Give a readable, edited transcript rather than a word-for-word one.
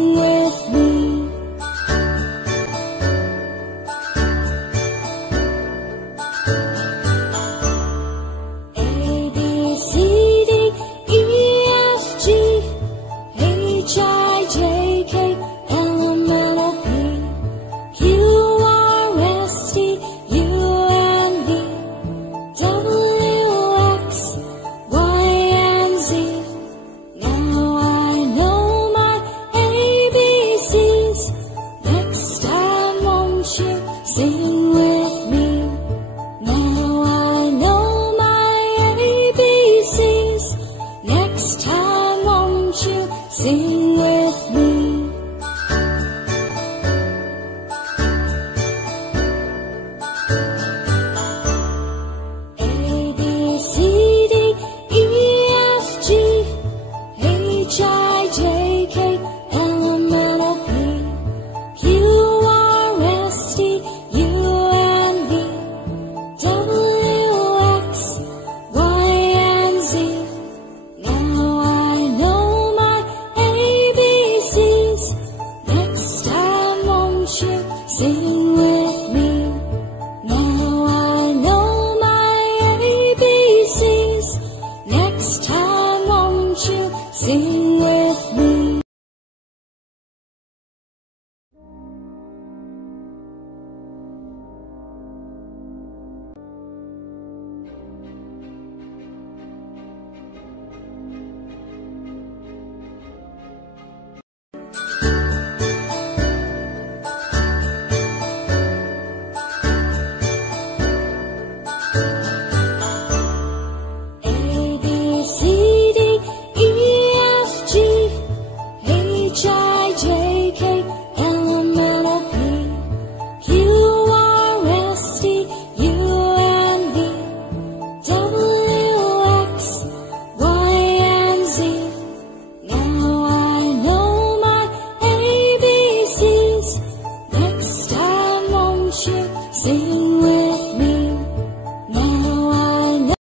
sing with me. A, B, C, D, E, F, G, H, I, J, K, L, M, N, O, P, Q, R, S, T, U, N, V, W, X, Y, and Z. Now I know my ABCs. Next time won't you sing with me? Now I know my ABCs. Next time won't you sing with me? A, B, C, D, E, F, G, H, I, J, K, L, M, N, O, P, Q, R, S, T, U, N, V, W, X, Y, and Z. Now I know my ABCs. Next time won't you sing with me? Now I know my ABCs. Next time won't you sing with me? A, B, C, D, E, F, G, H, I, J, K, L, M, N, O, P, Q, R, S, T, U, N, V, W, X, Y, and Z. Now I know my ABCs. Next time won't you